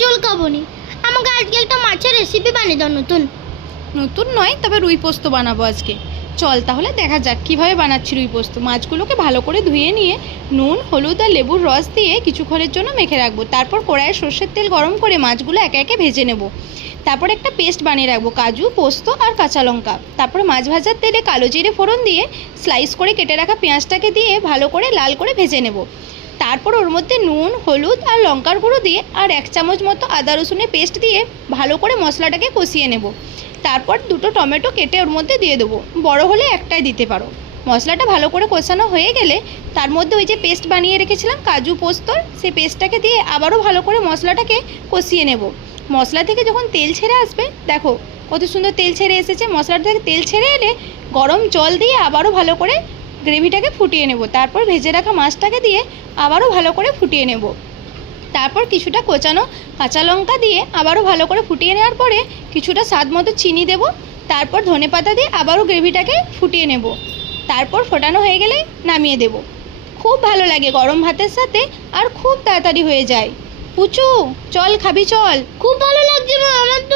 ঝোল খাবো নি। আমাকে আজকে একটা মাছের রেসিপি বানিয়ে দাও নতুন। নতুন নয়, তবে রুই পোস্ত বানাবো আজকে। চল তাহলে দেখা যাক কীভাবে বানাচ্ছি রুই পোস্ত। মাছগুলোকে ভালো করে ধুয়ে নিয়ে নুন, হলুদ আর লেবুর রস দিয়ে কিছুক্ষণের জন্য মেখে রাখবো। তারপর কড়াইয়ে সর্ষের তেল গরম করে মাছগুলো একে একে ভেজে নেব। তারপর একটা পেস্ট বানিয়ে রাখবো কাজু, পোস্ত আর কাঁচা লঙ্কা। তারপরে মাছ ভাজার তেলে কালো জিরে ফোড়ন দিয়ে স্লাইস করে কেটে রাখা পেঁয়াজটাকে দিয়ে ভালো করে লাল করে ভেজে নেব। তারপর ওর মধ্যে নুন, হলুদ আর লঙ্কার গুঁড়ো দিয়ে আর 1 চামচ মতো আদা রসুনের পেস্ট দিয়ে ভালো করে মশলাটাকে কষিয়ে নেব। তারপর 2টো টমেটো কেটে ওর মধ্যে দিয়ে দেবো, বড় হলে একটাই দিতে পারো। মশলাটা ভালো করে কষানো হয়ে গেলে তার মধ্যে ওই যে পেস্ট বানিয়ে রেখেছিলাম কাজু পোস্তর, সেই পেস্টটাকে দিয়ে আবারও ভালো করে মশলাটাকে কষিয়ে নেব। মশলা থেকে যখন তেল ছেড়ে আসবে, দেখো কত সুন্দর তেল ছেড়ে এসেছে। মশলাটা থেকে তেল ছেড়ে এলে গরম জল দিয়ে আবারও ভালো করে গ্রেভিটাকে ফুটিয়ে নেব। তারপর ভেজে রাখা মাছটাকে দিয়ে আবারও ভালো করে ফুটিয়ে নেব। তারপর কিছুটা কোচানো কাঁচা লঙ্কা দিয়ে আবারও ভালো করে ফুটিয়ে নেওয়ার পরে কিছুটা স্বাদ মতো চিনি দেব। তারপর ধনেপাতা দিয়ে আবারও গ্রেভিটাকে ফুটিয়ে নেব। তারপর ফোটানো হয়ে গেলে নামিয়ে দেব। খুব ভালো লাগে গরম ভাতের সাথে, আর খুব তাড়াতাড়ি হয়ে যায়। পুচু চল খাবি চল। খুব ভালো লাগছে মা, আমার তো